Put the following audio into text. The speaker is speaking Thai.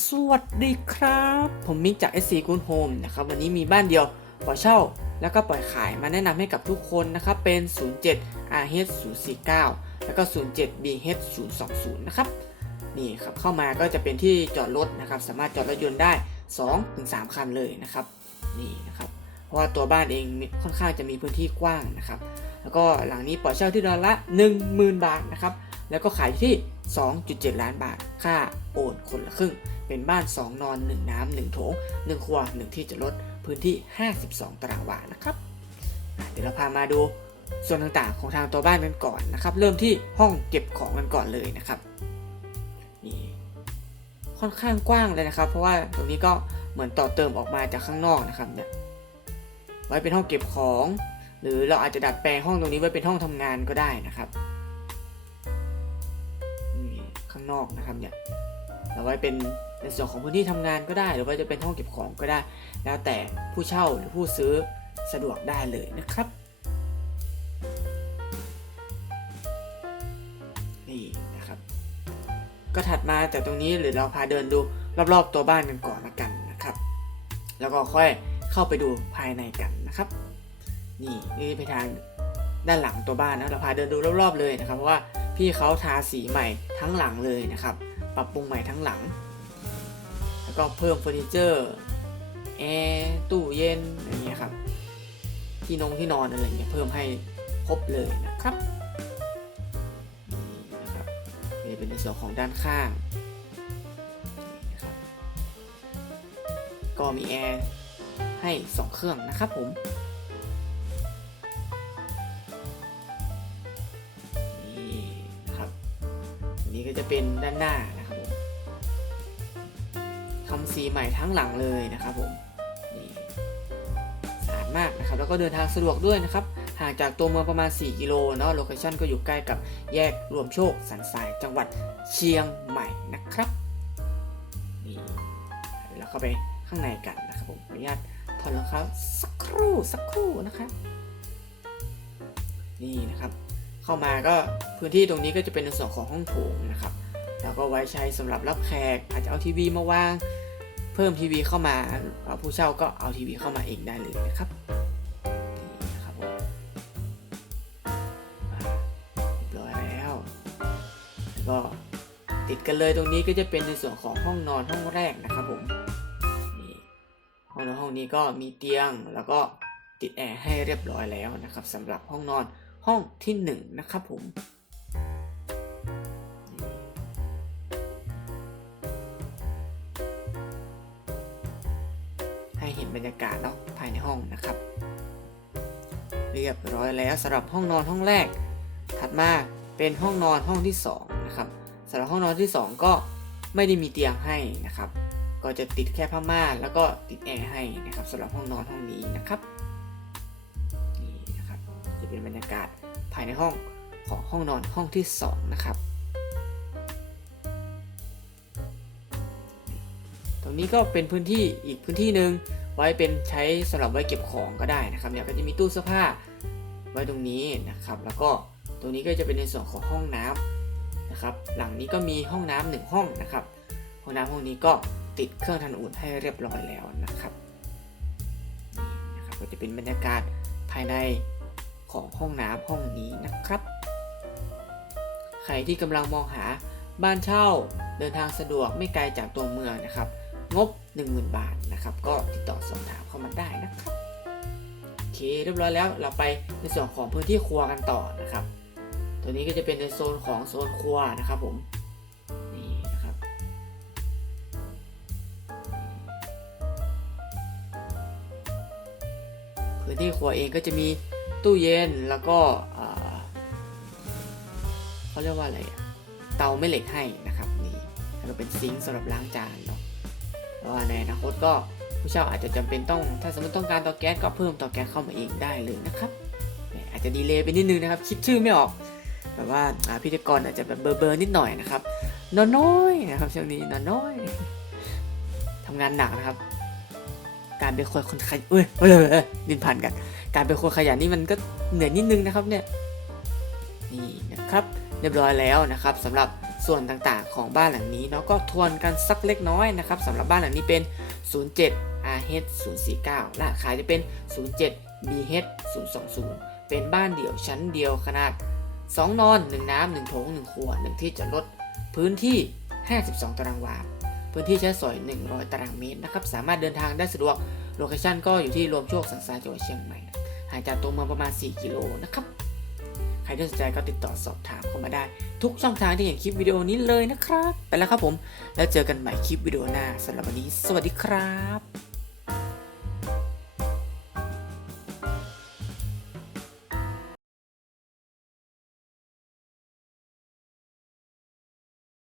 สวัสดีครับ ผมมิกจาก SC Good Home นะครับวันนี้มีบ้านเดียวปล่อยเช่า แล้วก็ปล่อยขายมาแนะนำให้กับทุกคนนะครับ เป็น 07 RH 049 แล้วก็ 07 BH 020 นะครับ นี่ครับเข้ามาก็จะเป็นที่จอดรถนะครับ สามารถจอดรถยนต์ได้ 2-3 คันเลยนะครับ นี่นะครับ เพราะว่าตัวบ้านเองค่อนข้างจะมีพื้นที่กว้างนะครับ แล้วก็หลังนี้ปล่อยเช่าที่เดือนละ 10,000 บาทนะครับ แล้วก็ขายที่ 2.7 ล้านบาท ค่าโอนคนละครึ่ง เป็นบ้าน 2 นอน 1 น้ำ1โถง 1 ครัว 1 ที่จอดรถพื้นที่ 52 ตารางวานะครับ เดี๋ยวเราพามาดูส่วนต่างๆของทางตัวบ้านกันก่อนนะครับ เริ่มที่ห้องเก็บของกันก่อนเลยนะครับนี่ค่อนข้างกว้างเลยนะครับ เพราะว่าตรงนี้ก็เหมือนต่อเติมออกมาจากข้างนอกนะครับเนี่ยไว้เป็นห้องเก็บของ หรือเราอาจจะดัดแปลงห้องตรงนี้ไว้เป็นห้องทำงานก็ได้นะครับนี่ข้างนอกนะครับเนี่ยเราไว้เป็น ในส่วนของพื้นที่ทำงานก็ได้ หรือว่าจะเป็นห้องเก็บของก็ได้ แล้วแต่ผู้เช่าหรือผู้ซื้อสะดวกได้เลยนะครับนี่นะครับ ก็ถัดมาจากตรงนี้หรือเราพาเดินดูรอบๆตัวบ้านกันก่อนละกันนะครับ แล้วก็ค่อยเข้าไปดูภายในกันนะครับ นี่นี่ไปทางด้านหลังตัวบ้านนะเราพาเดินดูรอบๆเลยนะครับ เพราะว่าพี่เขาทาสีใหม่ทั้งหลังเลยนะครับ ปรับปรุงใหม่ทั้งหลัง แล้วก็เพิ่มเฟอร์นิเจอร์แอร์ตู้เย็นอะไรเงี้ยครับ ที่นงที่นอนอะไรเงี้ยเพิ่มให้ครบเลยนะครับนี่นะครับนี่เป็นในส่วนของด้านข้างนี่นะครับก็มีแอร์ให้ 2 เครื่องนะครับผมนี่นะครับอันนี้ก็จะเป็นด้านหน้านะครับ สีใหม่ทั้งหลังเลยนะครับผมนี่สะอาดมากนะครับแล้วก็เดินทางสะดวกด้วยนะครับห่างจากตัวเมืองประมาณ 4 กิโลเนาะโลเคชั่นก็อยู่ใกล้กับแยกรวมโชคสันทรายจังหวัดเชียงใหม่นะครับนี่เดี๋ยวเราเข้าไปข้างในกันนะครับผมขออนุญาตถอดรองเท้าสักครู่สักครู่นะครับนี่นะครับ เข้ามาก็พื้นที่ตรงนี้ก็จะเป็นในส่วนของห้องโถงนะครับแล้วก็ไว้ใช้สำหรับรับแขกอาจจะเอาทีวีมาวาง เพิ่มทีวีเข้ามาเอ่อผู้เช่าก็เอาทีวีเข้ามาเองได้เลยนะครับนี่นะครับผมเรียบร้อยแล้วแล้วก็ติดกันเลยตรงนี้ก็จะเป็นในส่วนของห้องนอนห้องแรกนะครับผมนี่ห้องนอนห้องนี้ก็มีเตียงแล้วก็ติดแอร์ให้เรียบร้อยแล้วนะครับสำหรับห้องนอนห้องที่หนึ่งนะครับผม เห็นบรรยากาศเนาะภายในห้องนะครับ เรียบร้อยแล้วสำหรับห้องนอนห้องแรก ถัดมาเป็นห้องนอนห้องที่2นะครับสำหรับห้องนอนที่ 2 ก็ไม่ได้มีเตียงให้นะครับ ก็จะติดแค่ผ้าม่านแล้วก็ติดแอร์ให้นะครับสำหรับห้องนอนห้องนี้นะครับนี่นะครับจะเป็นบรรยากาศภายในห้องของห้องนอนห้องที่สองนะครับ ตรงนี้ก็เป็นพื้นที่อีกพื้นที่หนึ่ง ไว้เป็นใช้สำหรับไว้เก็บของก็ได้นะครับเนี่ยก็จะมีตู้เสื้อผ้าไว้ตรงนี้นะครับ แล้วก็ตรงนี้ก็จะเป็นในส่วนของห้องน้ำนะครับ หลังนี้ก็มีห้องน้ำหนึ่งห้องนะครับ ห้องน้ำห้องนี้ก็ติดเครื่องทำอุ่นให้เรียบร้อยแล้วนะครับนี่นะครับ ก็จะเป็นบรรยากาศภายในของห้องน้ำห้องนี้นะครับ ใครที่กำลังมองหาบ้านเช่าเดินทางสะดวกไม่ไกลจากตัวเมืองนะครับ งบ 10,000 บาทนะครับ ก็ติดต่อสอบถามเข้ามาได้นะครับโอเคเรียบร้อยแล้วเราไปในส่วนของพื้นที่ครัวกันต่อนะครับ ตัวนี้ก็จะเป็นในโซนของโซนครัวนะครับผมนี่นะครับพื้นที่ครัวเองก็จะมีตู้เย็นแล้วก็อ่าเขาเรียกว่าอะไรเตาไม่เหล็กให้นะครับนี่แล้วก็เป็นซิงค์สำหรับล้างจานเนาะ เพราะว่าในอนาคตก็ผู้เช่าอาจจะจำเป็นต้อง ถ้าสมมติต้องการเตาแก๊สก็เพิ่มเตาแก๊สเข้ามาเองได้เลยนะครับเนี่ยอาจจะดีเลย์ไปนิดนึงนะครับ คิดชื่อไม่ออก แบบว่าพิธีกรอาจจะแบบเบอร์เบอร์นิดหน่อยนะครับนอนน้อยนะครับช่วงนี้นอนน้อยทำงานหนักนะครับ การเป็นคนคนขยันเอ้ยเอ้ยเออดินผ่านกัน การเป็นคนขยันนี่มันก็เหนื่อยนิดนึงนะครับเนี่ย นี่นะครับ เรียบร้อยแล้วนะครับสำหรับ ส่วนต่างๆ ของบ้านหลังนี้เนาะก็ทวนกันสักเล็กน้อยนะครับสำหรับบ้านหลังนี้เป็น 07 RH 049ราคาจะเป็น 07 BH 020 เป็นบ้านเดี่ยวชั้นเดียวขนาด 2 นอน 1 น้ำ1โถง1ครัว1ที่จอดรถพื้นที่ 52 ตารางวา พื้นที่ใช้สอย 100 ตารางเมตรนะครับสามารถเดินทางได้สะดวกโลเคชั่นก็อยู่ที่รวมโชคสังสาจังหวัดเชียงใหม่ห่างจากตัวเมืองประมาณ 4 กิโลนะครับ ใครที่สนใจก็ติดต่อสอบถามเข้ามาได้ ทุกช่องทางที่เห็นคลิปวิดีโอนี้เลยนะครับ ไปแล้วครับผม แล้วเจอกันใหม่คลิปวิดีโอหน้าสำหรับวันนี้ สวัสดีครับ